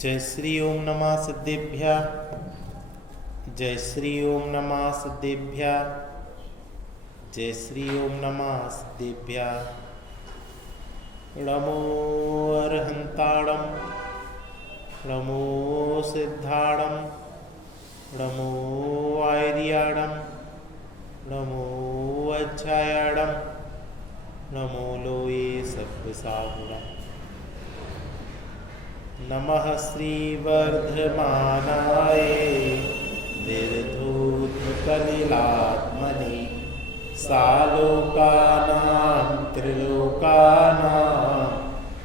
जय श्री ओम नमः सिद्धेभ्यः। जय श्री ओम नमः सिद्धेभ्यः। जय श्री ओम नमः सिद्धेभ्यः। नमो अरहंताणं, नमो सिद्धाणं, नमो आयर्याणं, नमो अच्छायाणं, नमो लोये सत्वसागुणम्। नमः श्रीवर्धमानाय निर्धूतकलिलात्मने सालोकानां त्रिलोकानां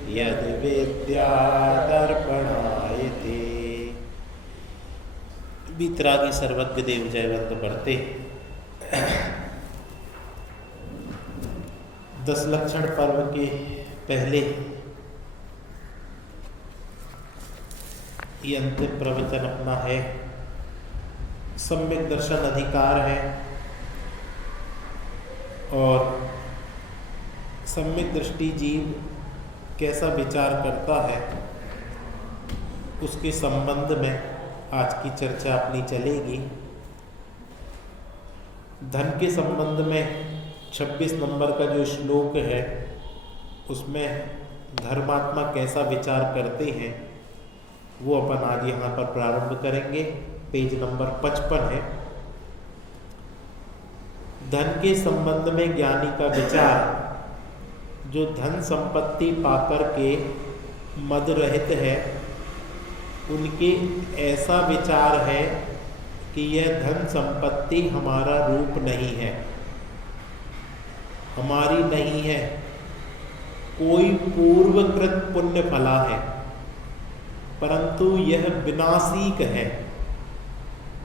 यद्विद्यादर्पणाय ते। वितरागी सर्वज्ञ देव जयवंत बढ़ते 10 लक्षण पर्व के पहले ये अंतिम प्रवचन अपना है। सम्यक दर्शन अधिकार है और सम्यक दृष्टि जीव कैसा विचार करता है उसके संबंध में आज की चर्चा अपनी चलेगी। धन के संबंध में 26 नंबर का जो श्लोक है उसमें धर्मात्मा कैसा विचार करते हैं वो अपन आज यहाँ पर प्रारंभ करेंगे। पेज नंबर 55 है। धन के संबंध में ज्ञानी का विचार, जो धन संपत्ति पाकर के मद रहित है, उनके ऐसा विचार है कि यह धन संपत्ति हमारा रूप नहीं है, हमारी नहीं है, कोई पूर्वकृत पुण्य फला है, परंतु यह विनाशिक है।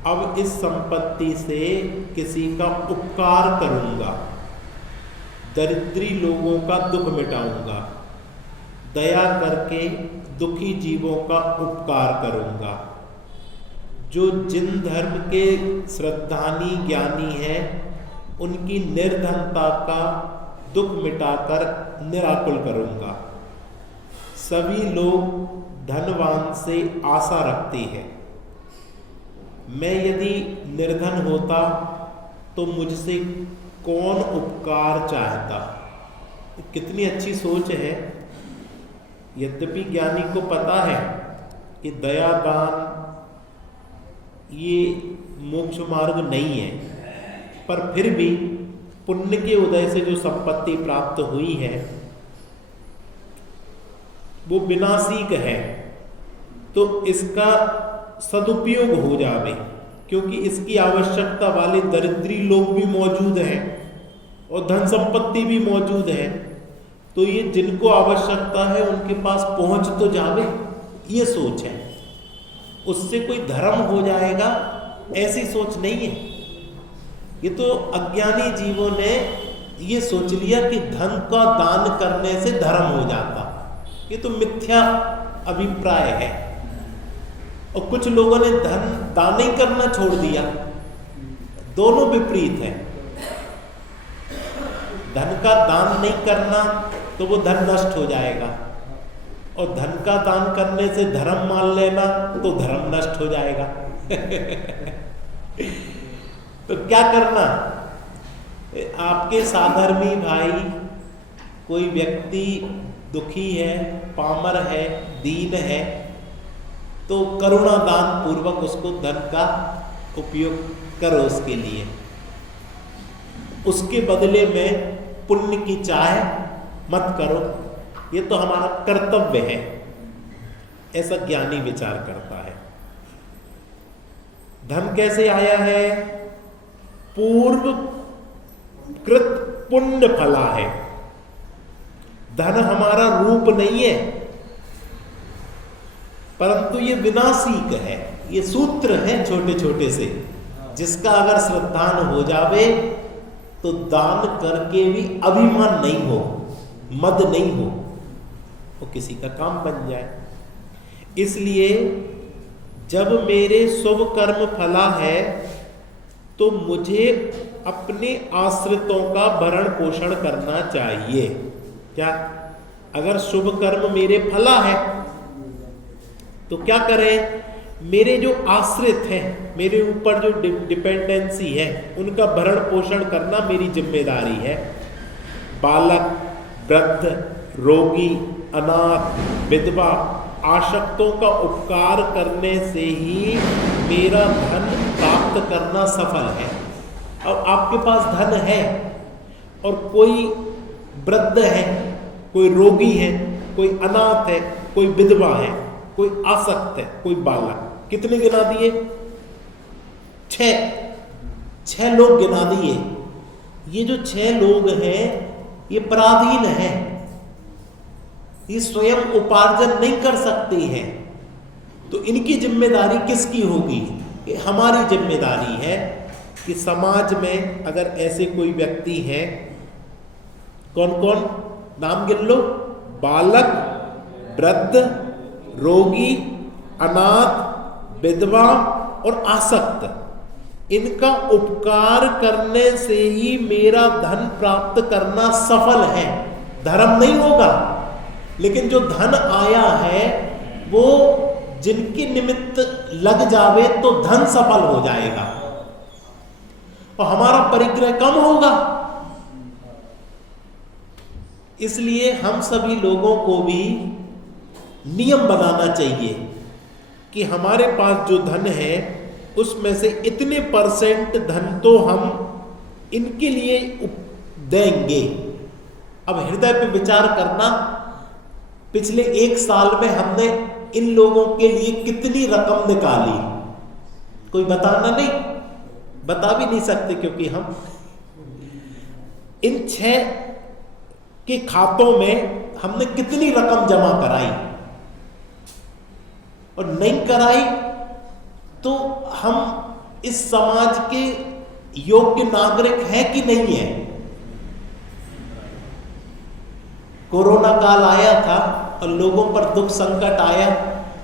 अब इस संपत्ति से किसी का उपकार करूंगा, दरिद्री लोगों का दुख मिटाऊंगा, दया करके दुखी जीवों का उपकार करूंगा। जो जिन धर्म के श्रद्धानी ज्ञानी हैं उनकी निर्धनता का दुख मिटाकर निराकुल करूंगा। सभी लोग धनवान से आशा रखते हैं। मैं यदि निर्धन होता तो मुझसे कौन उपकार चाहता। कितनी अच्छी सोच है। यद्यपि ज्ञानी को पता है कि दया दान ये मोक्ष मार्ग नहीं है, पर फिर भी पुण्य के उदय से जो संपत्ति प्राप्त हुई है वो विनाशिक है, तो इसका सदुपयोग हो जावे, क्योंकि इसकी आवश्यकता वाले दरिद्री लोग भी मौजूद हैं और धन संपत्ति भी मौजूद है, तो ये जिनको आवश्यकता है उनके पास पहुंच तो जावे, ये सोच है। उससे कोई धर्म हो जाएगा ऐसी सोच नहीं है। ये तो अज्ञानी जीवों ने ये सोच लिया कि धन का दान करने से धर्म हो जाता। ये तो मिथ्या अभिप्राय है। और कुछ लोगों ने धन दान ही करना छोड़ दिया। दोनों विपरीत है। धन का दान नहीं करना तो वो धन नष्ट हो जाएगा, और धन का दान करने से धर्म मान लेना तो धर्म नष्ट हो जाएगा। तो क्या करना? आपके साधर्मी भाई कोई व्यक्ति दुखी है, पामर है, दीन है, तो करुणा दान पूर्वक उसको धन का उपयोग करो उसके लिए। उसके बदले में पुण्य की चाह मत करो, ये तो हमारा कर्तव्य है, ऐसा ज्ञानी विचार करता है। धन कैसे आया है? पूर्व कृत पुण्य फला है। धन हमारा रूप नहीं है, परंतु ये विनाशिक है। ये सूत्र हैं छोटे छोटे से, जिसका अगर श्रद्धान हो जावे तो दान करके भी अभिमान नहीं हो, मद नहीं हो, वो किसी का काम बन जाए। इसलिए जब मेरे शुभ कर्म फला है तो मुझे अपने आश्रितों का भरण पोषण करना चाहिए। क्या? अगर शुभ कर्म मेरे फला है तो क्या करें, मेरे जो आश्रित हैं, मेरे ऊपर जो डिपेंडेंसी है, उनका भरण पोषण करना मेरी जिम्मेदारी है। बालक, वृद्ध, रोगी, अनाथ, विधवा, आशक्तों का उपकार करने से ही मेरा धन प्राप्त करना सफल है। अब आपके पास धन है और कोई वृद्ध है, कोई रोगी है, कोई अनाथ है, कोई विधवा है, कोई आसक्त है, कोई बालक, कितने गिना दिए? 6 लोग गिना दिए। ये जो 6 लोग हैं ये पराधीन हैं, ये स्वयं उपार्जन नहीं कर सकते हैं। तो इनकी जिम्मेदारी किसकी होगी? ये हमारी जिम्मेदारी है कि समाज में अगर ऐसे कोई व्यक्ति हैं, कौन कौन नाम गिन लो? बालक, वृद्ध, रोगी, अनाथ, विधवा और आसक्त, इनका उपकार करने से ही मेरा धन प्राप्त करना सफल है। धर्म नहीं होगा, लेकिन जो धन आया है वो जिनके निमित्त लग जावे तो धन सफल हो जाएगा और हमारा परिग्रह कम होगा। इसलिए हम सभी लोगों को भी नियम बनाना चाहिए कि हमारे पास जो धन है उसमें से इतने % धन तो हम इनके लिए देंगे। अब हृदय पे विचार करना, पिछले 1 साल में हमने इन लोगों के लिए कितनी रकम निकाली? कोई बताना नहीं, बता भी नहीं सकते, क्योंकि हम इन 6 के खातों में हमने कितनी रकम जमा कराई और नहीं कराई तो हम इस समाज के योग्य नागरिक हैं कि नहीं है। कोरोना काल आया था और लोगों पर दुख संकट आया,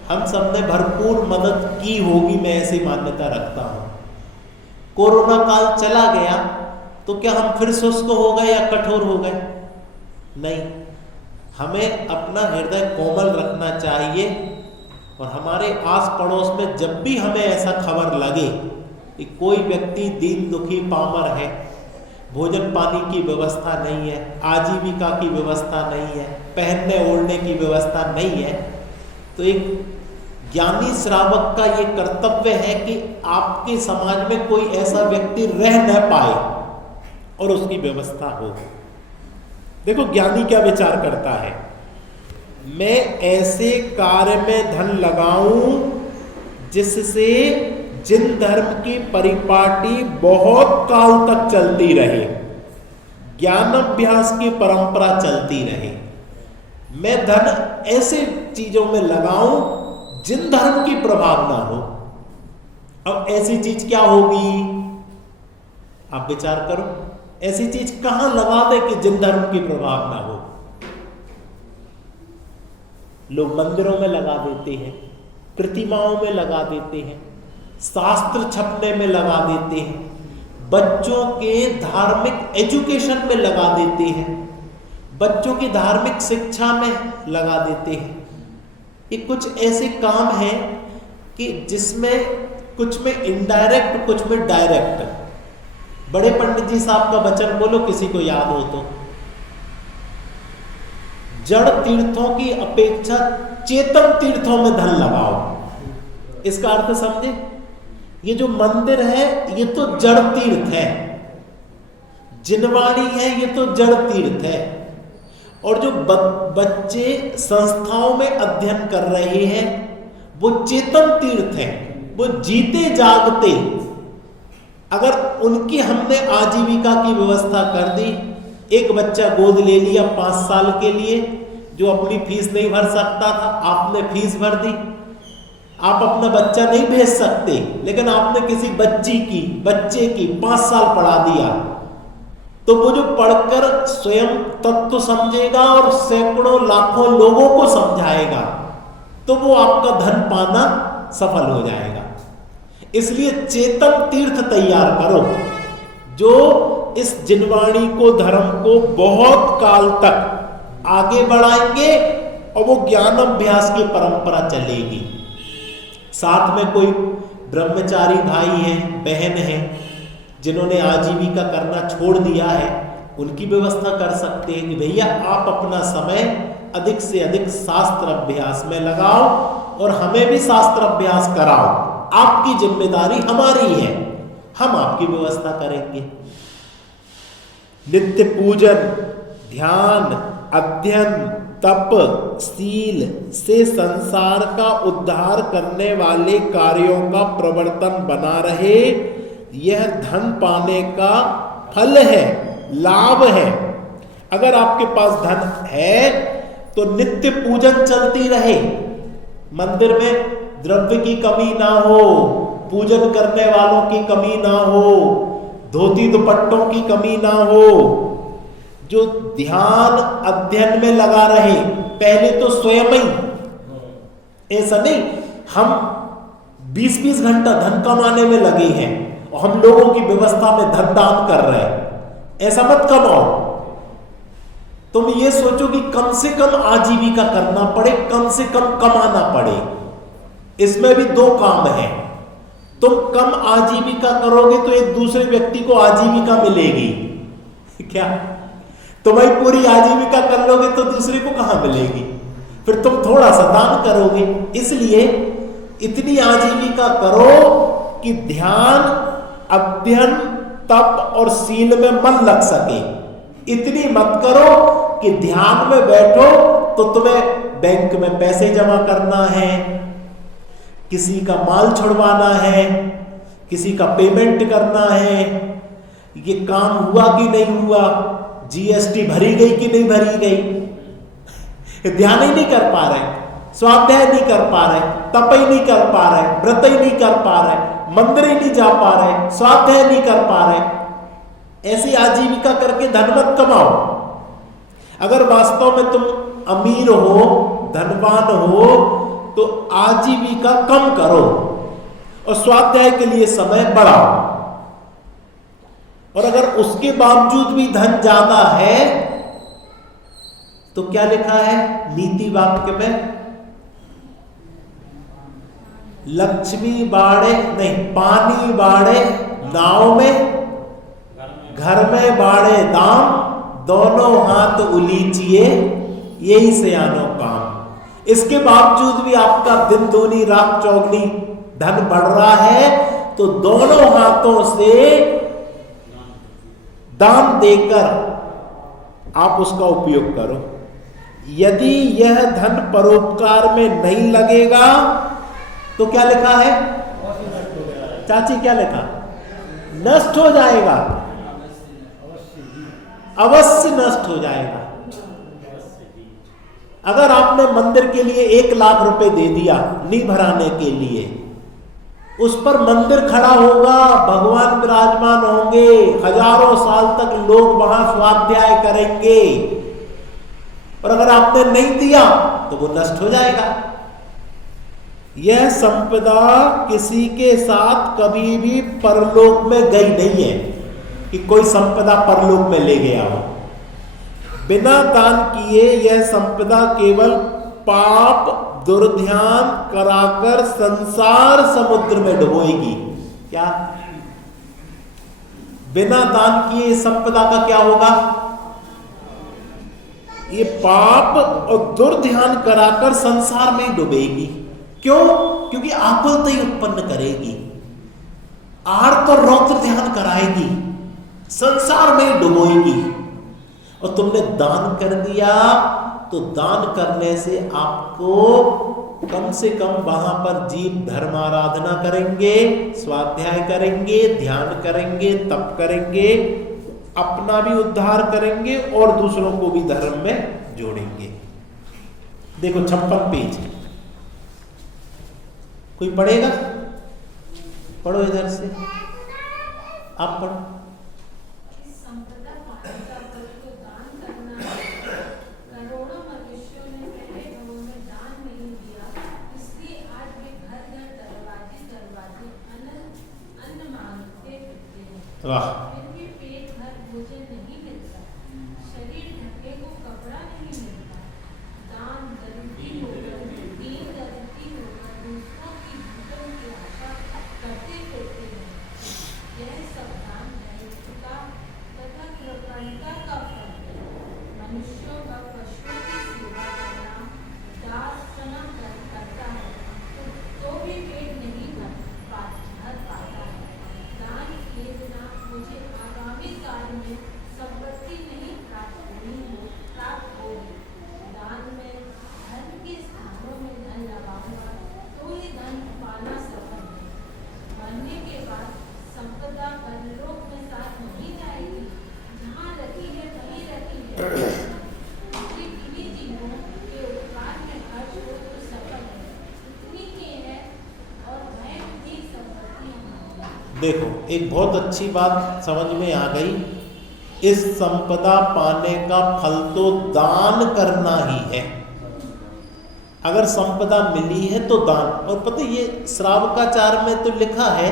हम सबने भरपूर मदद की होगी, मैं ऐसी मान्यता रखता हूं। कोरोना काल चला गया तो क्या हम फिर शुष्क हो गए या कठोर हो गए? नहीं, हमें अपना हृदय कोमल रखना चाहिए और हमारे आस पड़ोस में जब भी हमें ऐसा खबर लगे कि कोई व्यक्ति दीन दुखी पामर है, भोजन पानी की व्यवस्था नहीं है, आजीविका की व्यवस्था नहीं है, पहनने ओढ़ने की व्यवस्था नहीं है, तो एक ज्ञानी श्रावक का ये कर्तव्य है कि आपके समाज में कोई ऐसा व्यक्ति रह न पाए और उसकी व्यवस्था हो। देखो ज्ञानी क्या विचार करता है, मैं ऐसे कार्य में धन लगाऊं जिससे जिन धर्म की परिपाटी बहुत काल तक चलती रहे, ज्ञान अभ्यास की परंपरा चलती रहे। मैं धन ऐसे चीजों में लगाऊं जिन धर्म की प्रभाव ना हो। अब ऐसी चीज क्या होगी? आप विचार करो, ऐसी चीज कहां लगा दे कि जिन धर्म की प्रभाव ना हो? लोग मंदिरों में लगा देते हैं, प्रतिमाओं में लगा देते हैं, शास्त्र छपने में लगा देते हैं, बच्चों के धार्मिक एजुकेशन में लगा देते हैं, बच्चों की धार्मिक शिक्षा में लगा देते हैं। ये कुछ ऐसे काम हैं कि जिसमें कुछ में इनडायरेक्ट, कुछ में डायरेक्ट। बड़े पंडित जी साहब का वचन बोलो, किसी को याद हो तो। जड़ तीर्थों की अपेक्षा चेतन तीर्थों में धन लगाओ। इसका अर्थ समझे? ये जो मंदिर है ये तो जड़ तीर्थ है, जिनवाणी है ये तो जड़ तीर्थ है, और जो बच्चे संस्थाओं में अध्ययन कर रहे हैं वो चेतन तीर्थ है, वो जीते जागते। अगर उनकी हमने आजीविका की व्यवस्था कर दी, एक बच्चा गोद ले लिया 5 साल के लिए, जो अपनी फीस नहीं भर सकता था, आपने फीस भर दी। आप अपना बच्चा नहीं भेज सकते, लेकिन आपने किसी बच्चे की 5 साल पढ़ा दिया, तो वो जो पढ़कर स्वयं तत्व समझेगा और सैकड़ों लाखों लोगों को समझाएगा, तो वो आपका धन पाना सफल हो जाएगा। इसलिए चेतन तीर्थ तैयार करो, जो इस जिनवाणी को, धर्म को बहुत काल तक आगे बढ़ाएंगे और वो ज्ञान अभ्यास की परंपरा चलेगी। साथ में कोई ब्रह्मचारी भाई हैं, बहन हैं, जिन्होंने आजीविका करना छोड़ दिया है, उनकी व्यवस्था कर सकते हैं कि भैया आप अपना समय अधिक से अधिक शास्त्र अभ्यास में लगाओ और हमें भी शास्त्र अभ्यास कराओ, आपकी जिम्मेदारी हमारी है, हम आपकी व्यवस्था करेंगे। नित्य पूजन, ध्यान, अध्ययन, तप, शील से संसार का उद्धार करने वाले कार्यों का प्रवर्तन बना रहे, यह धन पाने का फल है, लाभ है। अगर आपके पास धन है तो नित्य पूजन चलती रहे, मंदिर में द्रव्य की कमी ना हो, पूजन करने वालों की कमी ना हो, धोती दुपट्टों की कमी ना हो, जो ध्यान अध्ययन में लगा रहे। पहले तो स्वयं ही, ऐसा नहीं हम 20-20 घंटा धन कमाने में लगे हैं और हम लोगों की व्यवस्था में धन दान कर रहे हैं, ऐसा मत कमाओ। तुम ये सोचो कि कम से कम आजीविका करना पड़े, कम से कम कमाना पड़े। इसमें भी दो काम है, तुम कम आजीविका करोगे तो एक दूसरे व्यक्ति को आजीविका मिलेगी क्या? तुम्हारी पूरी आजीविका कर लोगे तो दूसरे को कहां मिलेगी? फिर तुम थोड़ा सा दान करोगे। इसलिए इतनी आजीविका करो कि ध्यान, अध्ययन, तप और शील में मन लग सके। इतनी मत करो कि ध्यान में बैठो तो तुम्हें बैंक में पैसे जमा करना है, किसी का माल छुड़वाना है, किसी का पेमेंट करना है, ये काम हुआ कि नहीं हुआ, जीएसटी भरी गई कि नहीं भरी गई। ध्यान ही नहीं कर पा रहे, स्वाध्याय नहीं कर पा रहे, तप ही नहीं कर पा रहे, व्रत ही नहीं कर पा रहे, मंदिर ही नहीं जा पा रहे, स्वाध्याय नहीं कर पा रहे। ऐसी आजीविका करके धन मत कमाओ। अगर वास्तव में तुम अमीर हो, धनवान हो, तो आजीविका कम करो और स्वाध्याय के लिए समय बढ़ाओ। और अगर उसके बावजूद भी धन ज्यादा है तो क्या लिखा है नीति वाक्य में? लक्ष्मी बाड़े नहीं, पानी बाड़े नाव में, घर में बाड़े दाम, दोनों हाथ उलीचिए, यही सयानो काम। इसके बावजूद भी आपका दिन दूनी रात चौगनी धन बढ़ रहा है तो दोनों हाथों से दान देकर आप उसका उपयोग करो। यदि यह धन परोपकार में नहीं लगेगा तो क्या लिखा है चाची, क्या लिखा? नष्ट हो जाएगा, अवश्य नष्ट हो जाएगा। अगर आपने मंदिर के लिए 1 लाख रुपए दे दिया नींव भराने के लिए, उस पर मंदिर खड़ा होगा, भगवान विराजमान होंगे, हजारों साल तक लोग वहां स्वाध्याय करेंगे, और अगर आपने नहीं दिया तो वो नष्ट हो जाएगा। यह संपदा किसी के साथ कभी भी परलोक में गई नहीं है कि कोई संपदा परलोक में ले गया हो। बिना दान किए यह संपदा केवल पाप दुर्ध्यान कराकर संसार समुद्र में डुबोएगी। क्या? बिना दान किए संपदा का क्या होगा? ये पाप और दुर्ध्यान कराकर संसार में डुबेगी। क्यों? क्योंकि आकुलता ही उत्पन्न करेगी, आर्त और रौद्र ध्यान कराएगी, संसार में डुबोएगी। और तुमने दान कर दिया तो दान करने से आपको कम से कम वहां पर जीव धर्म आराधना करेंगे, स्वाध्याय करेंगे, ध्यान करेंगे, तप करेंगे, अपना भी उद्धार करेंगे और दूसरों को भी धर्म में जोड़ेंगे। देखो 56 पेज, कोई पढ़ेगा? पढ़ो इधर से, आप पढ़ो। वाह, देखो एक बहुत अच्छी बात समझ में आ गई, इस संपदा पाने का फल तो दान करना ही है। अगर संपदा मिली है तो दान। और पता ये श्रावकाचार में तो लिखा है,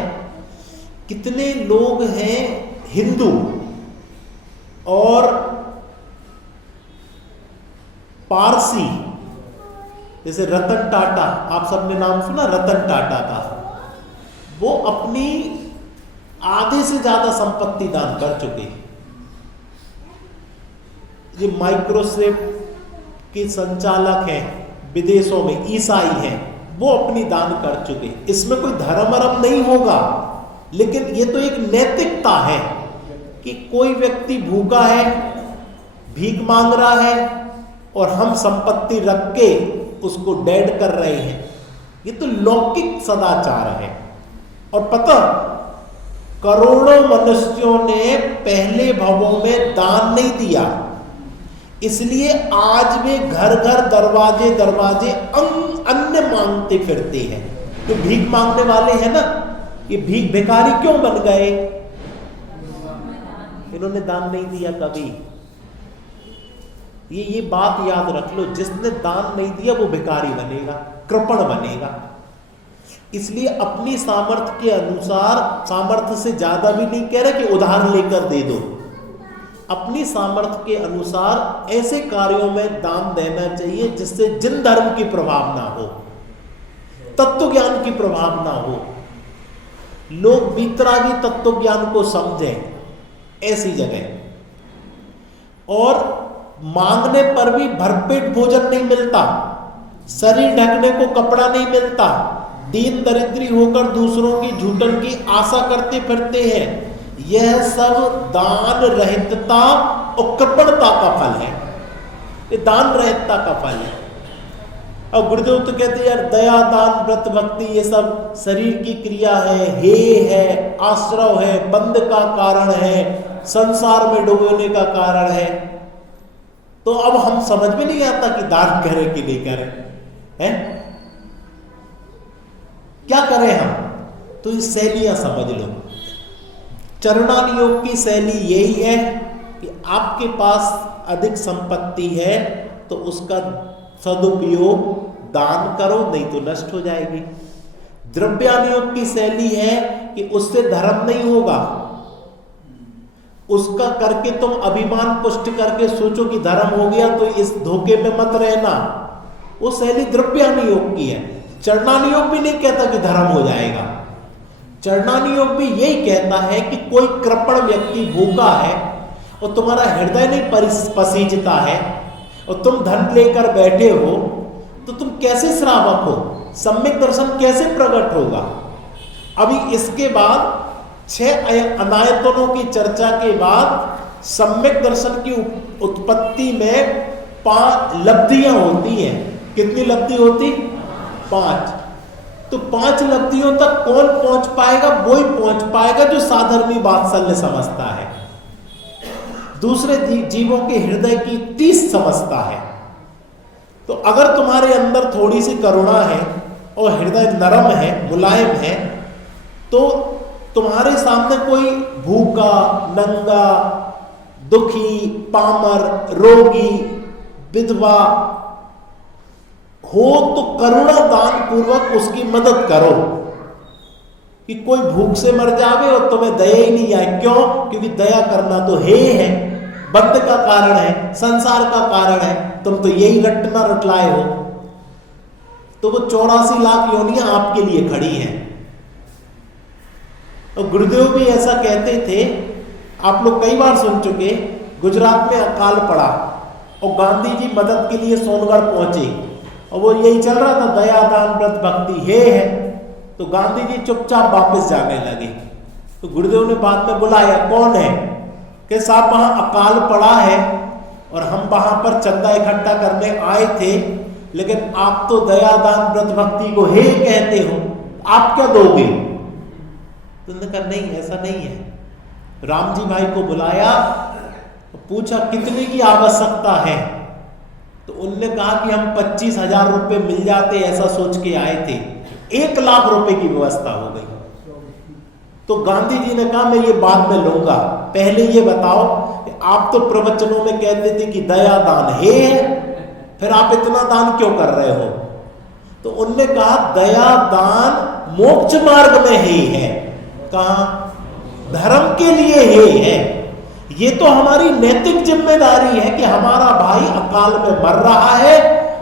कितने लोग हैं हिंदू और पारसी, जैसे रतन टाटा, आप सबने नाम सुना रतन टाटा का, वो अपनी आधे से ज्यादा संपत्ति दान कर चुके। ये माइक्रोसॉफ्ट के संचालक हैं विदेशों में, ईसाई हैं, वो अपनी दान कर चुके। इसमें कोई धर्म अर्म नहीं होगा, लेकिन ये तो एक नैतिकता है कि कोई व्यक्ति भूखा है, भीख मांग रहा है और हम संपत्ति रख के उसको डेड कर रहे हैं, ये तो लौकिक सदाचार है। और पता, करोड़ों मनुष्यों ने पहले भवों में दान नहीं दिया, इसलिए आज वे घर घर दरवाजे दरवाजे अन्न मांगते फिरते हैं। तो भीख मांगने वाले हैं ना, ये भिखारी क्यों बन गए? इन्होंने दान नहीं दिया कभी। ये बात याद रख लो, जिसने दान नहीं दिया वो भिखारी बनेगा, कृपण बनेगा। इसलिए अपनी सामर्थ्य के अनुसार, सामर्थ्य से ज्यादा भी नहीं कह रहे कि उधार लेकर दे दो, अपनी सामर्थ्य के अनुसार ऐसे कार्यों में दान देना चाहिए जिससे जिन धर्म की प्रभाव ना हो, तत्व ज्ञान की प्रभाव ना हो, लोग वितरागी तत्व ज्ञान को समझें, ऐसी जगह। और मांगने पर भी भरपेट भोजन नहीं मिलता, शरीर ढकने को कपड़ा नहीं मिलता, दीन दरिद्री होकर दूसरों की झूठन की आशा करते फिरते हैं, यह सब दान रहितता और कृपणता का फल है। ये दान रहितता का फल है। और गुरुदेव तो कहते यार दया दान व्रत भक्ति ये सब शरीर की क्रिया है, हेय है, आश्रव है, बंध का कारण है, संसार में डूबने का कारण है। तो अब हम समझ में नहीं आता कि दान करें कि नहीं करें, हैं? क्या करें हम? तो ये शैलियां समझ लो। चरणान योग की शैली यही है कि आपके पास अधिक संपत्ति है तो उसका सदुपयोग दान करो, नहीं तो नष्ट हो जाएगी। द्रव्यान योग की शैली है कि उससे धर्म नहीं होगा, उसका करके तुम अभिमान पुष्ट करके सोचो कि धर्म हो गया, तो इस धोखे में मत रहना। वो शैली द्रव्यान योग की है। चरणान योग भी नहीं कहता कि धर्म हो जाएगा। चरणान योग भी यही कहता है कि कोई कृपण व्यक्ति भूखा है और तुम्हारा हृदय नहीं पसीजता है और तुम धन लेकर बैठे हो, तो तुम कैसे श्रावक हो? सम्यक दर्शन कैसे प्रकट होगा? अभी इसके बाद 6 अनायतनों की चर्चा के बाद सम्यक दर्शन की उत्पत्ति में 5 लब्धियां होती हैं। कितनी लब्धि होती? 5। तो 5 लब्धियों तक कौन पहुंच पाएगा? वो ही पहुंच पाएगा जो साधर्मी वात्सल्य समझता है, दूसरे जीवों के हृदय की टीस समझता है। तो अगर तुम्हारे अंदर थोड़ी सी करुणा है और हृदय नरम है, मुलायम है, तो तुम्हारे सामने कोई भूखा, नंगा, दुखी, पामर, रोगी, विधवा हो तो करुणा दान पूर्वक उसकी मदद करो। कि कोई भूख से मर जावे और तुम्हें दया ही नहीं आए। क्यों? क्योंकि दया करना तो है, बंध का कारण है, संसार का कारण है, तुम तो यही रटना रटलाए हो। तो वो 84 लाख योनियां आपके लिए खड़ी हैं। और गुरुदेव भी ऐसा कहते थे, आप लोग कई बार सुन चुके, गुजरात में अकाल पड़ा और गांधी जी मदद के लिए सोनगढ़ पहुंचे और वो यही चल रहा था, दया दान व्रत भक्ति है। तो गांधी जी चुपचाप वापस जाने लगे। तो गुरुदेव ने बाद में बुलाया, कौन है? कि साहब वहां अकाल पड़ा है और हम वहां पर चंदा इकट्ठा करने आए थे, लेकिन आप तो दया दान व्रत भक्ति को हे कहते हो, आप क्या दोगे? तो उन्होंने कहा नहीं, ऐसा नहीं है। राम जी भाई को बुलाया, पूछा कितने की आवश्यकता है? तो उनने कहा कि हम 25,000 रुपए मिल जाते ऐसा सोच के आए थे। 1 लाख रुपए की व्यवस्था हो गई। तो गांधी जी ने कहा मैं ये बाद में लूंगा, पहले ये बताओ कि आप तो प्रवचनों में कहते थे कि दया दान है, फिर आप इतना दान क्यों कर रहे हो? तो उनने कहा दया दान मोक्ष मार्ग में ही है। कहा? धर्म के लिए ही है। ये तो हमारी नैतिक जिम्मेदारी है कि हमारा भाई अकाल में मर रहा है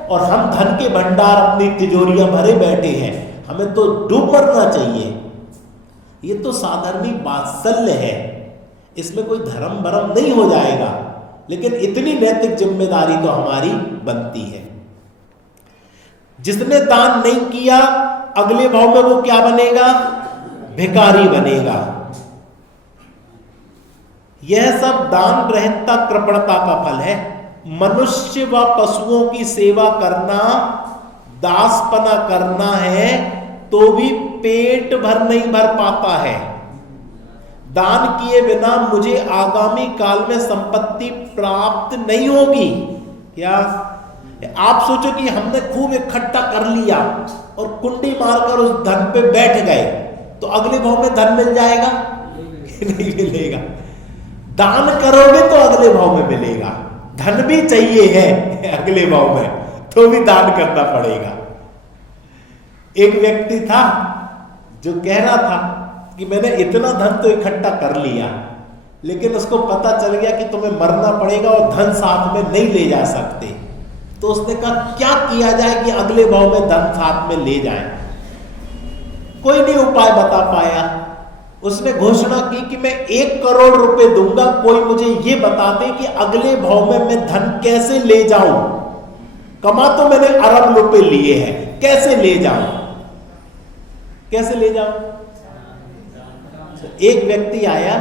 और हम धन के भंडार अपनी तिजोरियां भरे बैठे हैं, हमें तो डूब मरना चाहिए। ये तो साधारण वात्सल्य है, इसमें कोई धर्म भरम नहीं हो जाएगा, लेकिन इतनी नैतिक जिम्मेदारी तो हमारी बनती है। जिसने दान नहीं किया अगले भाव में वो क्या बनेगा? भिखारी बनेगा। यह सब दान रहता कृपणता का फल है। मनुष्य व पशुओं की सेवा करना, दासपना करना है तो भी पेट भर नहीं भर पाता है। दान किए बिना मुझे आगामी काल में संपत्ति प्राप्त नहीं होगी। क्या आप सोचो कि हमने खूब इकट्ठा कर लिया और कुंडी मारकर उस धन पे बैठ गए तो अगले भाव में धन मिल जाएगा? नहीं मिलेगा। दान करोगे तो अगले भाव में मिलेगा। धन भी चाहिए है अगले भाव में, तो भी दान करना पड़ेगा। एक व्यक्ति था जो कह रहा था कि मैंने इतना धन तो इकट्ठा कर लिया, लेकिन उसको पता चल गया कि तुम्हें मरना पड़ेगा और धन साथ में नहीं ले जा सकते। तो उसने कहा क्या किया जाए कि अगले भाव में धन साथ में ले जाए? कोई नहीं उपाय बता पाया। उसने घोषणा की कि मैं 1 करोड़ रुपए दूंगा, कोई मुझे ये बता दे कि अगले भाव में मैं धन कैसे ले जाऊं। कमा तो मैंने अरब रुपए लिए हैं, कैसे ले जाऊं? कैसे ले जाऊं? एक व्यक्ति आया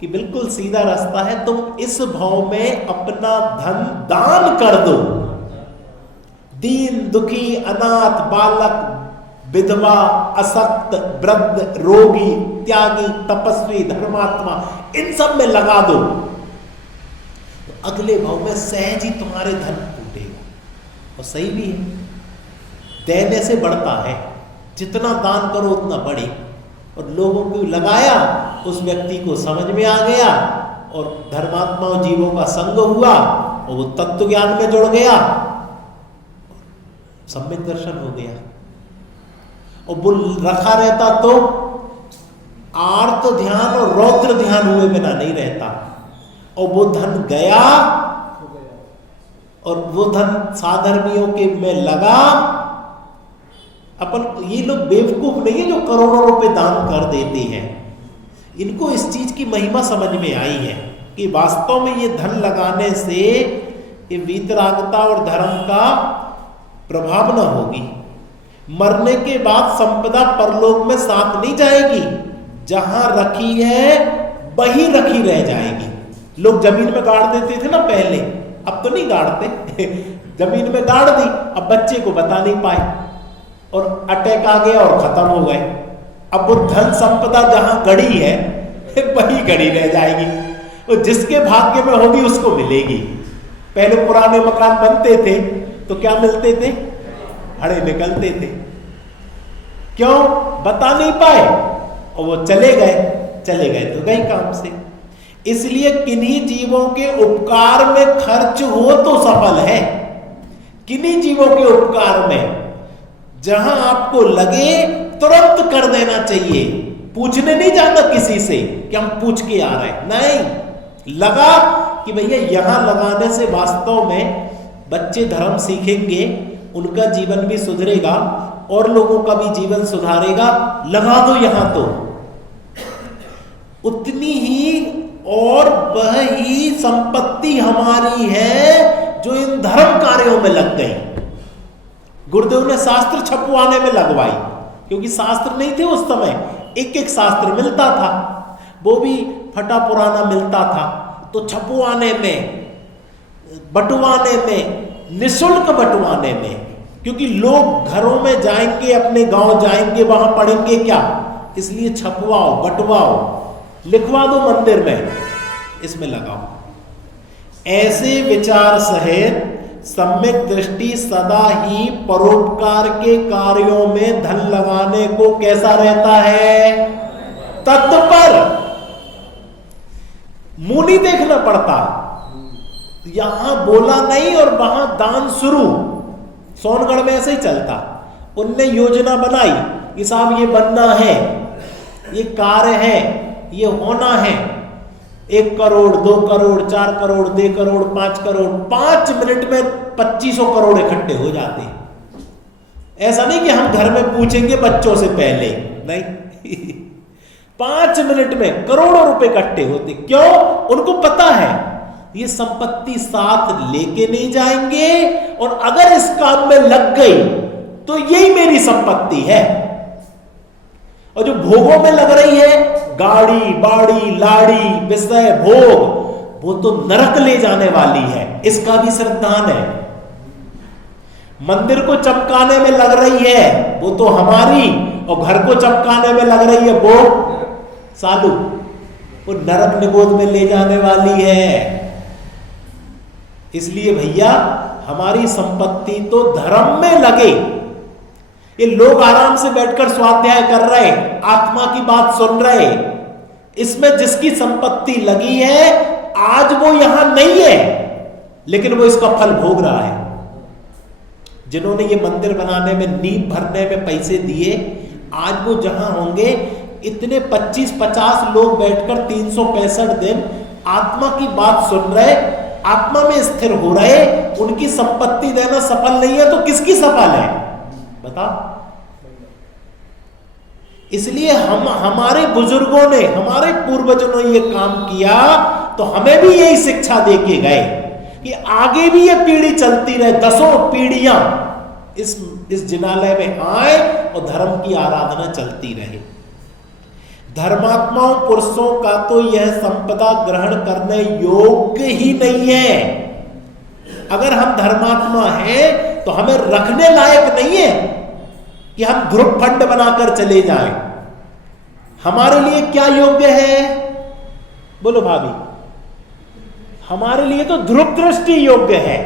कि बिल्कुल सीधा रास्ता है, तुम इस भाव में अपना धन दान कर दो। दीन दुखी, अनाथ, बालक, विधवा, अशक्त, वृद्ध, रोगी, त्यागी, तपस्वी, धर्मात्मा, इन सब में लगा दो तो अगले भाव में सहज ही तुम्हारे धन टूटेगा। और सही भी है, देने से बढ़ता है, जितना दान करो उतना बढ़े। और लोगों को लगाया, उस व्यक्ति को समझ में आ गया और धर्मात्माओं जीवों का संग हुआ और वो तत्व ज्ञान में जुड़ गया, सम्यक दर्शन हो गया। और वो रखा रहता तो आर्त ध्यान और रौद्र ध्यान हुए बिना नहीं रहता। और वो धन गया और वो धन साधर्मियों के में लगा। अपन ये लोग बेवकूफ नहीं है जो करोड़ों रुपए दान कर देते हैं। इनको इस चीज की महिमा समझ में आई है कि वास्तव में ये धन लगाने से ये वीतरागता और धर्म का प्रभाव न होगी। मरने के बाद संपदा परलोक में साथ नहीं जाएगी, जहां रखी है वही रखी रह जाएगी। लोग जमीन में गाड़ देते थे ना पहले, अब तो नहीं गाड़ते जमीन में गाड़ दी, अब बच्चे को बता नहीं पाए और अटैक आ गया और खत्म हो गए। अब वो धन संपदा जहां गड़ी है वही गड़ी रह जाएगी, और जिसके भाग्य में होगी उसको मिलेगी। पहले पुराने मकान बनते थे तो क्या मिलते थे? हड़े निकलते थे। क्यों? बता नहीं पाए और वो चले गए तो गई काम से। इसलिए किन्हीं जीवों के उपकार में खर्च हो तो सफल है। किन्हीं जीवों के उपकार में जहां आपको लगे तुरंत कर देना चाहिए। पूछने नहीं जाना किसी से कि हम पूछ के आ रहे हैं, नहीं, लगा कि भैया यहां लगाने से वास्तव में बच्चे धर्म सीखेंगे, उनका जीवन भी सुधरेगा और लोगों का भी जीवन सुधारेगा, लगा दो यहां तो उतनी ही और वह ही संपत्ति हमारी है जो इन धर्म कार्यों में लग गई। गुरुदेव ने शास्त्र छपवाने में लगवाई, क्योंकि शास्त्र नहीं थे उस समय, एक एक शास्त्र मिलता था, वो भी फटा पुराना मिलता था। तो छपवाने में, बंटवाने में, निःशुल्क बंटवाने में, क्योंकि लोग घरों में जाएंगे, अपने गांव जाएंगे, वहां पढ़ेंगे क्या, इसलिए छपवाओ, बंटवाओ, लिखवा दो मंदिर में, इसमें लगाओ। ऐसे विचार सहित सम्यक दृष्टि सदा ही परोपकार के कार्यों में धन लगाने को कैसा रहता है? तत्पर, मुंह नहीं देखना पड़ता। यहां बोला नहीं और वहां दान शुरू। सोनगढ़ में ऐसे ही चलता। उनने योजना बनाई कि साहब ये बनना है, ये कार्य है, ये होना है, 1 करोड़ 2 करोड़ 4 करोड़ 2 करोड़ 5 करोड़, 5 मिनट में 2500 करोड़ इकट्ठे हो जाते हैं। ऐसा नहीं कि हम घर में पूछेंगे बच्चों से पहले, नहीं 5 मिनट में करोड़ों रुपए इकट्ठे होते। क्यों? उनको पता है ये संपत्ति साथ लेके नहीं जाएंगे, और अगर इस काम में लग गई तो यही मेरी संपत्ति है। और जो भोगों में लग रही है, गाड़ी बाड़ी लाड़ी विषय भोग, वो तो नरक ले जाने वाली है, इसका भी श्रद्धान है। मंदिर को चमकाने में लग रही है, वो तो हमारी, और घर को चमकाने में लग रही है वो साधु, वो नरक निगोद में ले जाने वाली है। इसलिए भैया हमारी संपत्ति तो धर्म में लगे। ये लोग आराम से बैठकर स्वाध्याय कर रहे, आत्मा की बात सुन रहे, इसमें जिसकी संपत्ति लगी है आज वो यहां नहीं है, लेकिन वो इसका फल भोग रहा है। जिन्होंने ये मंदिर बनाने में, नींव भरने में पैसे दिए, आज वो जहां होंगे, इतने 25-50 लोग बैठकर 365 दिन आत्मा की बात सुन रहे, आत्मा में स्थिर हो रहे, उनकी संपत्ति देना सफल नहीं है तो किसकी सफल है बता। इसलिए हमारे बुजुर्गों ने, हमारे पूर्वजों ने ये काम किया, तो हमें भी यही शिक्षा देके गए कि आगे भी ये पीढ़ी चलती रहे, 10 पीढ़ियां इस जिनालय में आए और धर्म की आराधना चलती रहे। धर्मात्माओं पुरुषों का तो यह संपदा ग्रहण करने योग्य ही नहीं है। अगर हम धर्मात्मा हैं तो हमें रखने लायक नहीं है कि हम ग्रुप फंड बनाकर चले जाएं। हमारे लिए क्या योग्य है बोलो भाभी? हमारे लिए तो ध्रुव दृष्टि योग्य है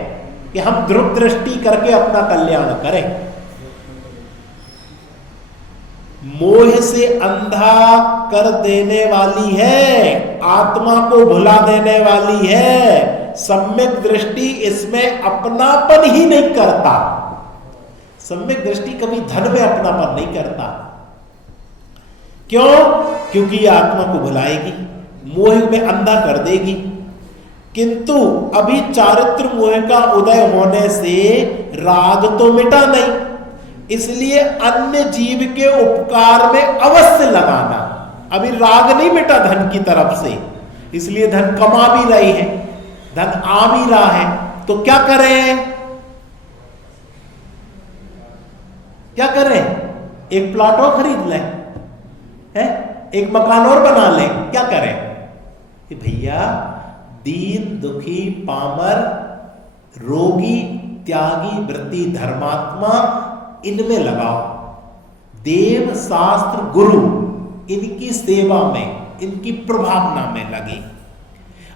कि हम ध्रुव दृष्टि करके अपना कल्याण करें। मोह से अंधा कर देने वाली है, आत्मा को भुला देने वाली है। सम्यक दृष्टि इसमें अपनापन ही नहीं करता। सम्यक दृष्टि कभी धन में अपनापन नहीं करता। क्यों? क्योंकि ये आत्मा को भुलाएगी, मोह में अंधा कर देगी। किंतु अभी चारित्र मोह का उदय होने से राग तो मिटा नहीं, इसलिए अन्य जीव के उपकार में अवश्य लगाना। अभी राग नहीं मिटा धन की तरफ से, इसलिए धन कमा भी रहे हैं, धन आ भी रहा है, तो क्या करें? क्या करें? एक प्लॉट और खरीद लें, है? एक मकान और बना लें, क्या करें? कि भैया दीन दुखी पामर रोगी त्यागी वृत्ति धर्मात्मा इनमें लगाओ। देव शास्त्र गुरु इनकी सेवा में, इनकी प्रभावना में लगे।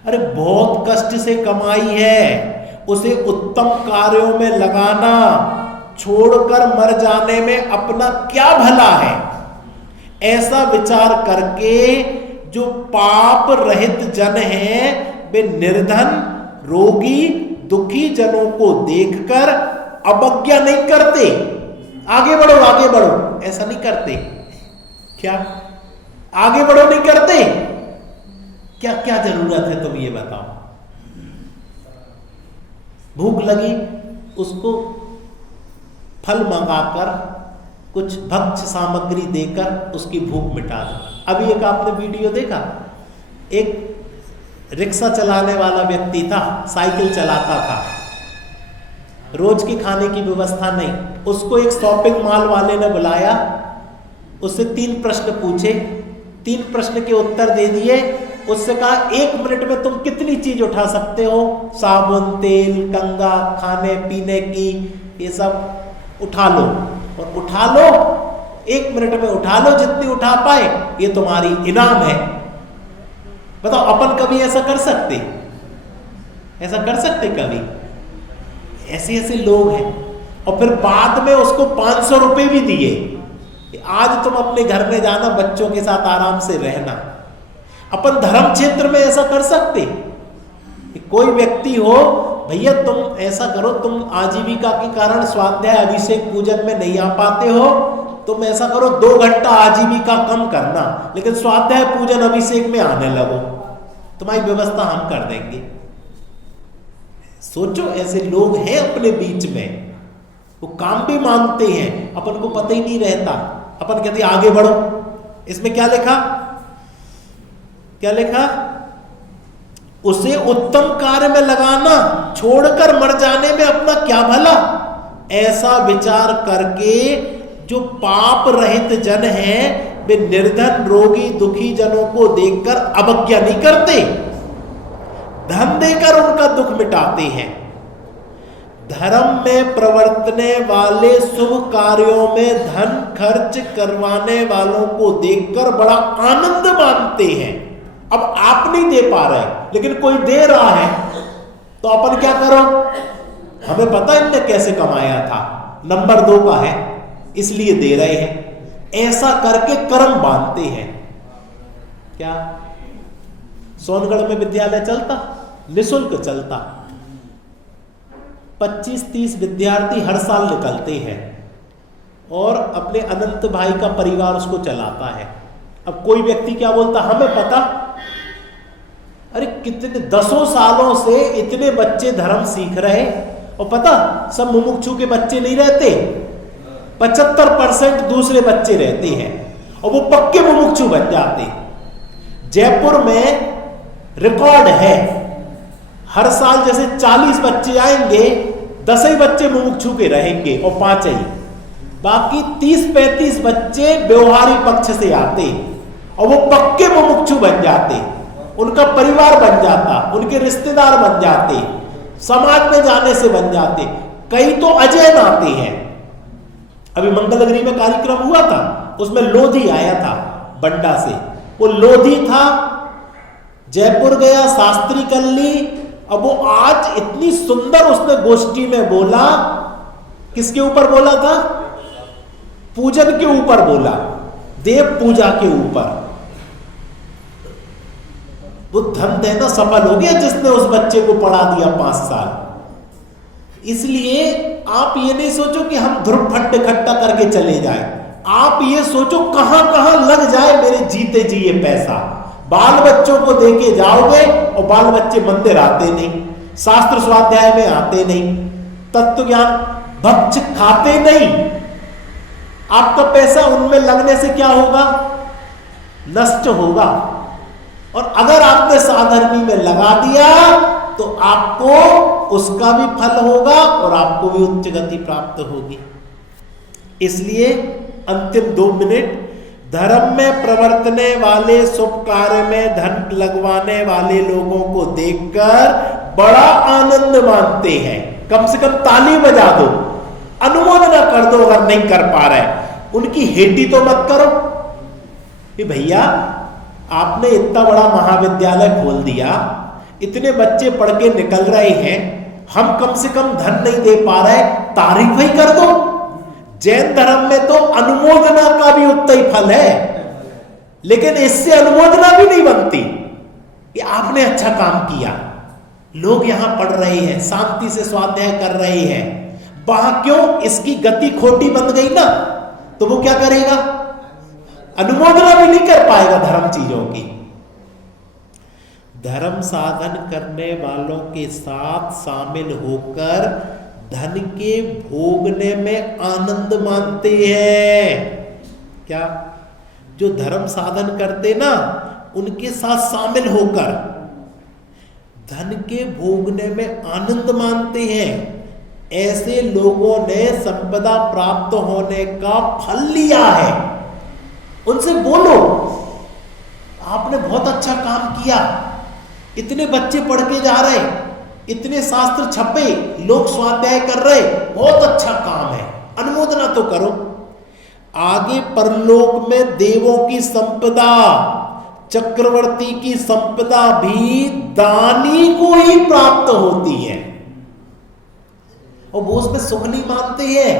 अरे बहुत कष्ट से कमाई है, उसे उत्तम कार्यों में लगाना, छोड़कर मर जाने में अपना क्या भला है, ऐसा विचार करके जो पाप रहित जन हैं वे निर्धन रोगी दुखी जनों को देखकर अवज्ञा नहीं करते, आगे बढ़ो आगे बढ़ो ऐसा नहीं करते। क्या आगे बढ़ो नहीं करते? क्या क्या जरूरत है तुम ये बताओ? भूख लगी उसको फल मंगाकर कुछ भक्ष्य सामग्री देकर उसकी भूख मिटा दो। अभी एक आपने वीडियो देखा, एक रिक्शा चलाने वाला व्यक्ति था, साइकिल चलाता था, रोज की खाने की व्यवस्था नहीं, उसको एक शॉपिंग मॉल वाले ने बुलाया, उससे 3 प्रश्न पूछे, 3 प्रश्न के उत्तर दे दिए। उससे कहा 1 मिनट में तुम कितनी चीज उठा सकते हो? साबुन तेल कंगा खाने पीने की ये सब उठा लो, और उठा लो 1 मिनट में उठा लो, जितनी उठा पाए ये तुम्हारी इनाम है। बताओ अपन कभी ऐसा कर सकते? ऐसा कर सकते कभी? ऐसे ऐसे लोग हैं। और फिर बाद में उसको 500 रुपए भी दिए आज तुम अपने घर में जाना, बच्चों के साथ आराम से रहना। अपन धर्म क्षेत्र में ऐसा कर सकते? कोई व्यक्ति हो, भैया तुम ऐसा करो, तुम आजीविका के कारण स्वाध्याय अभिषेक पूजन में नहीं आ पाते हो, तुम ऐसा करो 2 घंटा आजीविका कम करना, लेकिन स्वाध्याय पूजन अभिषेक में आने लगो, तुम्हारी व्यवस्था हम कर देंगे। सोचो, ऐसे लोग हैं अपने बीच में, वो काम भी मांगते हैं, अपन को पता ही नहीं रहता। अपन कहते आगे बढ़ो। इसमें क्या लिखा, क्या लिखा? उसे उत्तम कार्य में लगाना, छोड़कर मर जाने में अपना क्या भला। ऐसा विचार करके जो पाप रहित जन हैं, वे निर्धन, रोगी, दुखी जनों को देखकर अवज्ञा नहीं करते, धन देकर उनका दुख मिटाते हैं। धर्म में प्रवर्तने वाले शुभ कार्यों में धन खर्च करवाने वालों को देखकर बड़ा आनंद मानते हैं। अब आप नहीं दे पा रहे, लेकिन कोई दे रहा है, तो अपन क्या करो? हमें पता इनने कैसे कमाया था, नंबर 2 का है, इसलिए दे रहे हैं। ऐसा करके कर्म बांधते हैं। क्या सोनगढ़ में विद्यालय चलता? निःशुल्क चलता। 25-30 विद्यार्थी हर साल निकलते हैं और अपने अनंत भाई का परिवार उसको चलाता है। अब कोई व्यक्ति क्या बोलता, हमें पता, अरे कितने 10 सालों से इतने बच्चे धर्म सीख रहे, और पता सब मुमुक्षु के बच्चे नहीं रहते, 75% दूसरे बच्चे रहते हैं, और वो पक्के मुमुक्षु बन जाते। जयपुर में रिकॉर्ड है, हर साल जैसे 40 बच्चे आएंगे, 10 ही बच्चे मुमुक्षु के रहेंगे और 5 ही, बाकी 30-35 बच्चे व्यवहारिक पक्ष से आते और वो पक्के मुमुक्षु बन जाते, उनका परिवार बन जाता, उनके रिश्तेदार बन जाते, समाज में जाने से बन जाते। कई तो अजैन आते हैं। अभी मंगलगिरी में कार्यक्रम हुआ था, उसमें लोधी आया था बंडा से, वो लोधी था, जयपुर गया, शास्त्री कर ली। अब वो आज इतनी सुंदर उसने गोष्ठी में बोला, किसके ऊपर बोला था? पूजन के ऊपर बोला, देव पूजा के ऊपर। वो धन देना सफल हो गया जिसने उस बच्चे को पढ़ा दिया 5 साल। इसलिए आप ये नहीं सोचो कि हम ध्रुव फंड इकट्ठा करके चले जाए, आप ये सोचो कहां कहां लग जाए मेरे जीते जी ये पैसा। बाल बच्चों को देके जाओगे और बाल बच्चे मंदिर आते नहीं, शास्त्र स्वाध्याय में आते नहीं, तत्व ज्ञान भक्ष खाते नहीं। आपका पैसा उनमें लगने से क्या होगा? नष्ट होगा। और अगर आपने साधर्मी में लगा दिया तो आपको उसका भी फल होगा और आपको भी उच्च गति प्राप्त होगी। इसलिए अंतिम 2 मिनट, धर्म में प्रवर्तने वाले शुभ कार्य में धन लगवाने वाले लोगों को देखकर बड़ा आनंद मानते हैं। कम से कम ताली बजा दो, अनुमोदना कर दो अगर नहीं कर पा रहे, उनकी हेटी तो मत करो कि भैया आपने इतना बड़ा महाविद्यालय खोल दिया, इतने बच्चे पढ़ के निकल रहे हैं, हम कम से कम धन नहीं दे पा रहे, तारीफ ही कर दो। जैन धर्म में तो अनुमोदना का भी उतना ही फल है, लेकिन इससे अनुमोदना भी नहीं बनती कि आपने अच्छा काम किया, लोग यहां पढ़ रहे हैं, शांति से स्वाध्याय कर रहे हैं, वहां क्यों इसकी गति खोटी बन गई ना, तो वो क्या करेगा? अनुमोदना भी नहीं कर पाएगा धर्म चीजों की। धर्म साधन करने वालों के साथ शामिल होकर धन के भोगने में आनंद मानते हैं। क्या? जो धर्म साधन करते ना, उनके साथ शामिल होकर धन के भोगने में आनंद मानते हैं। ऐसे लोगों ने संपदा प्राप्त होने का फल लिया है। उनसे बोलो, आपने बहुत अच्छा काम किया, इतने बच्चे पढ़ के जा रहे, इतने शास्त्र छपे, लोग स्वाध्याय कर रहे, बहुत अच्छा काम है, अनुमोदना तो करो। आगे परलोक में देवों की संपदा, चक्रवर्ती की संपदा भी दानी को ही प्राप्त होती है, और वो उसमें सुख नहीं मानते हैं,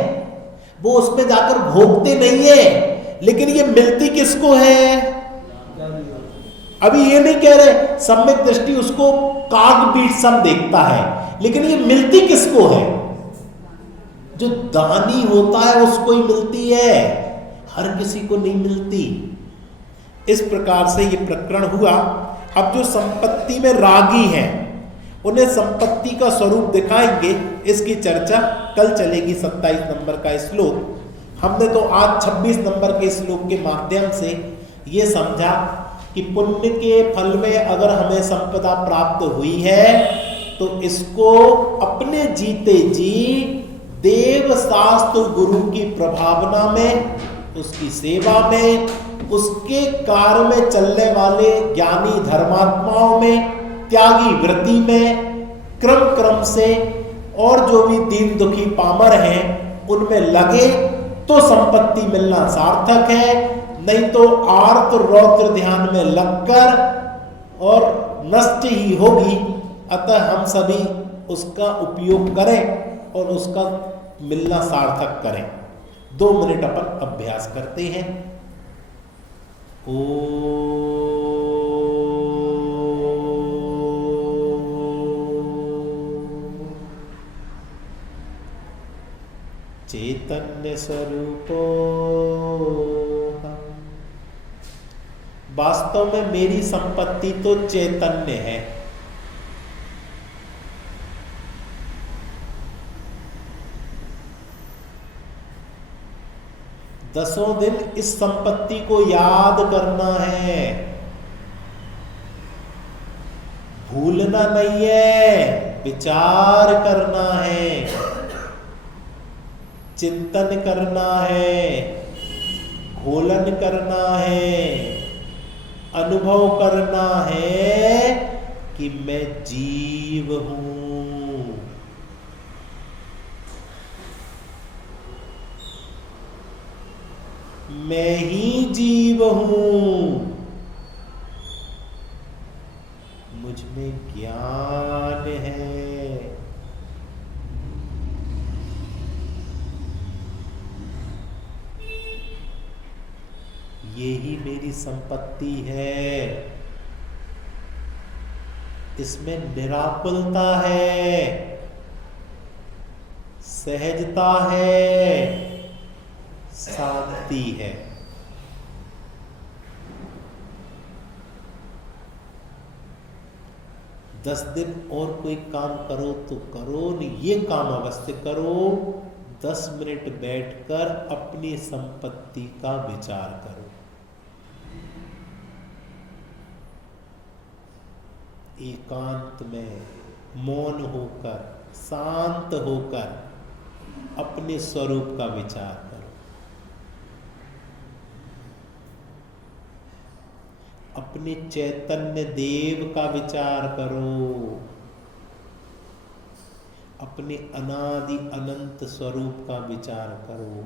वो उसमें जाकर भोगते नहीं है, लेकिन ये मिलती किसको है? अभी ये नहीं कह रहे सम्यक दृष्टि उसको काग बीट सम देखता है, लेकिन ये मिलती किसको है? जो दानी होता है उसको ही मिलती है, हर किसी को नहीं मिलती। इस प्रकार से ये प्रकरण हुआ। अब जो संपत्ति में रागी हैं उन्हें संपत्ति का स्वरूप दिखाएंगे, इसकी चर्चा कल चलेगी। 27 नंबर का श्लोक। हमने तो आज 26 नंबर के श्लोक के माध्यम से ये समझा कि पुण्य के फल में अगर हमें संपदा प्राप्त हुई है तो इसको अपने जीते जी देव शास्त्र गुरु की प्रभावना में, उसकी सेवा में, उसके कार्य में चलने वाले ज्ञानी धर्मात्माओं में, त्यागी वृत्ति में, क्रम क्रम से, और जो भी दीन दुखी पामर हैं उनमें लगे तो संपत्ति मिलना सार्थक है, नहीं तो आर्त रौद्र ध्यान में लगकर और नष्ट ही होगी। अतः हम सभी उसका उपयोग करें और उसका मिलना सार्थक करें। 2 मिनट अपन अभ्यास करते हैं। चैतन्य स्वरूपो, वास्तव में मेरी संपत्ति तो चैतन्य है। दसों दिन इस संपत्ति को याद करना है, भूलना नहीं है, विचार करना है, चिंतन करना है, घोलन करना है, अनुभव करना है कि मैं जीव हूं। मैं ही जीव हूं, मुझ में ज्ञान है। यही मेरी संपत्ति है। इसमें निराकुलता है, सहजता है, शांति है। दस दिन और कोई काम करो तो करो, नहीं ये काम अवश्य करो। 10 मिनट बैठकर अपनी संपत्ति का विचार करो। एकांत में मौन होकर, शांत होकर अपने स्वरूप का विचार करो। अपने चैतन्य देव का विचार करो, अपने अनादि अनंत स्वरूप का विचार करो।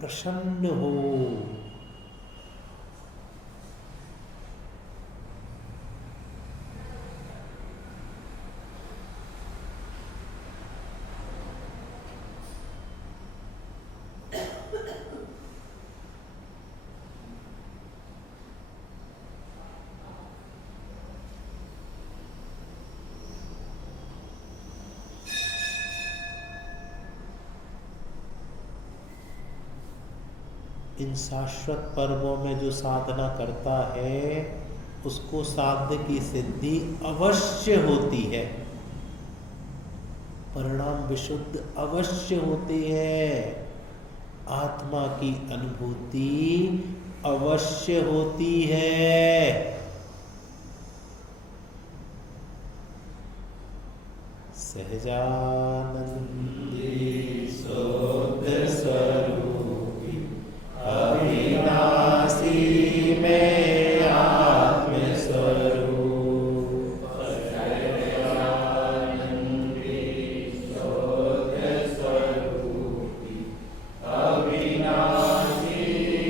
प्रसन्न हो। इन शाश्वत पर्वों में जो साधना करता है उसको साध्य की सिद्धि अवश्य होती है, परिणाम विशुद्ध अवश्य होते हैं, आत्मा की अनुभूति अवश्य होती है। सहजानंदी शुद्ध स्वरूपी अविनाशी में आत्म स्वरूप, सहजानंदी शुद्ध स्वरूपी अविनाशी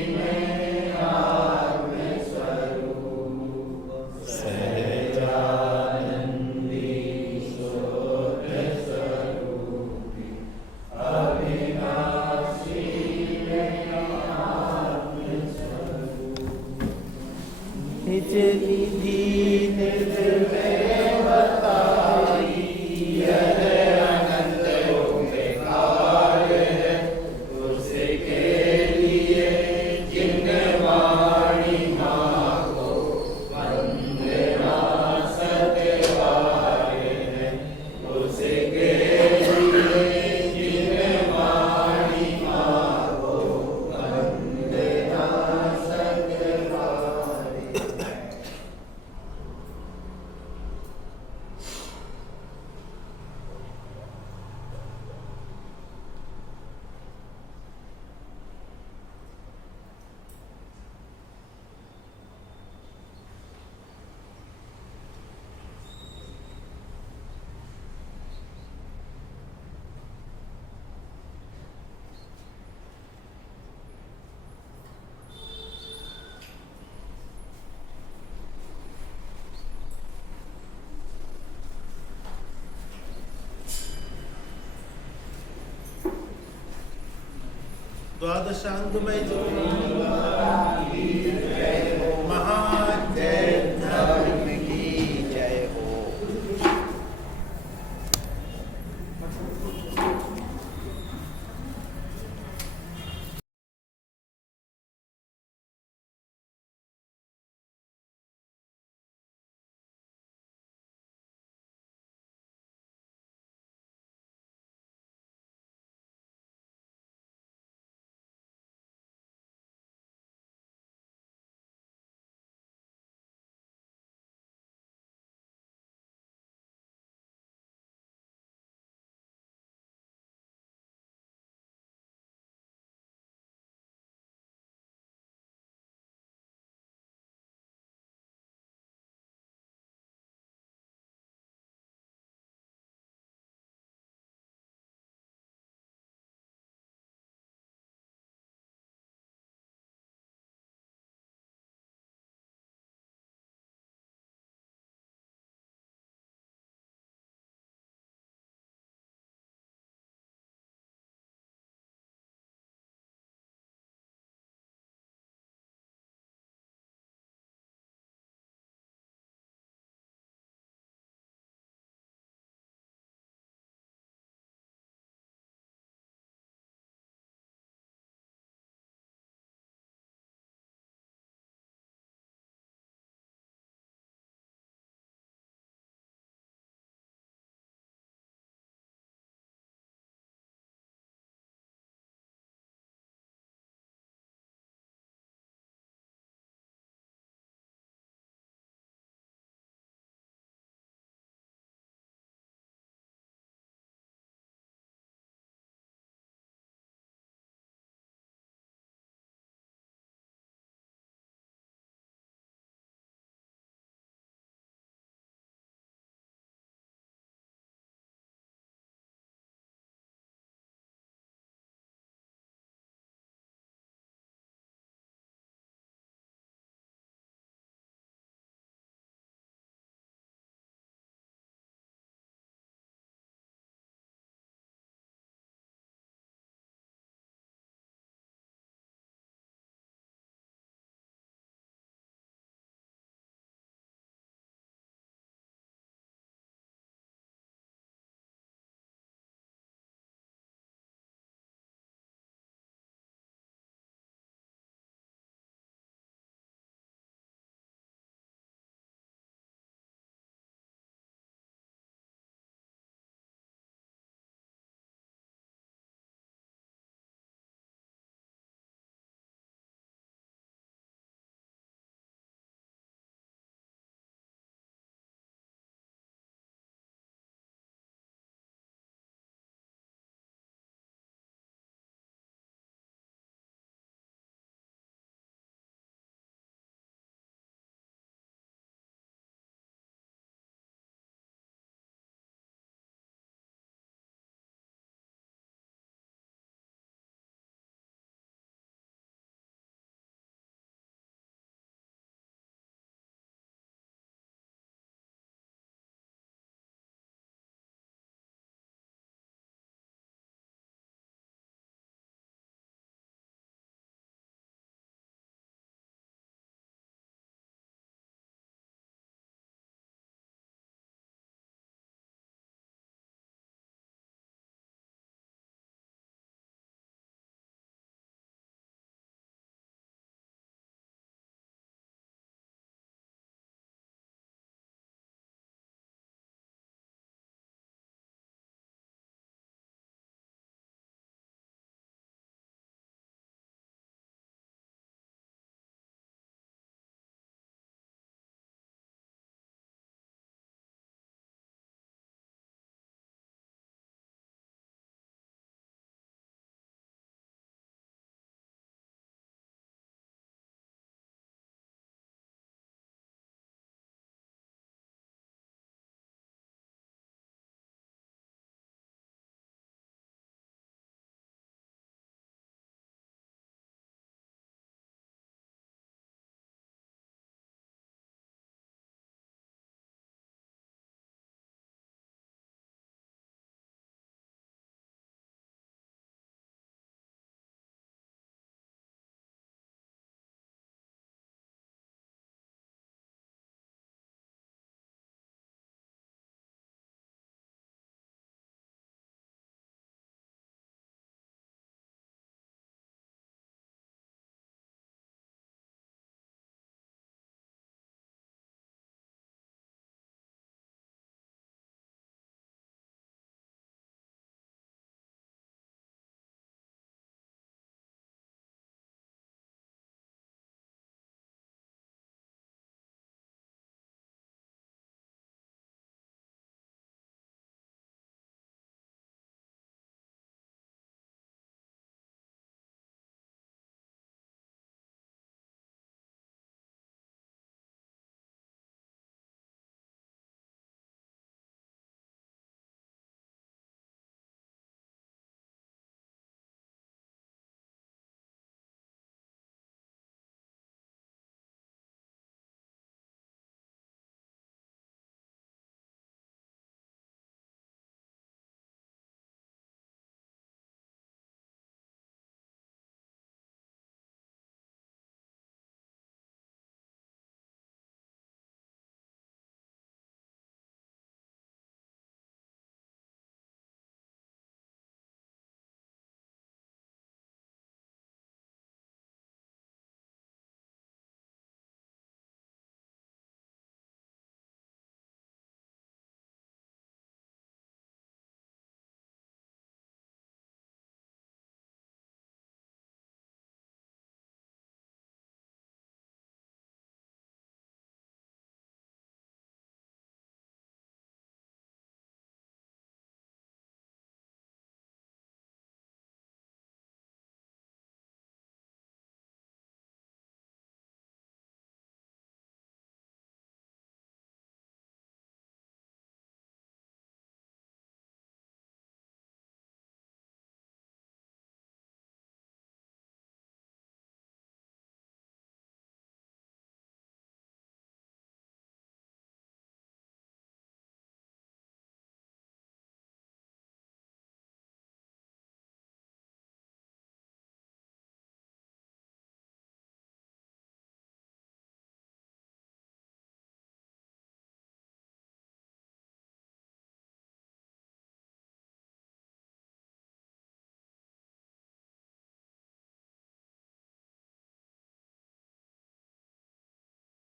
में आत्म स्वरूप। निज निधि निज में बताई, यह अनंत ओंकार है उसके लिए जिन वाणी मांगो, वंदना सतवार है उसके लिए जिन वाणी मांगो, वंदना सतवार है। द्वादशांगमय जो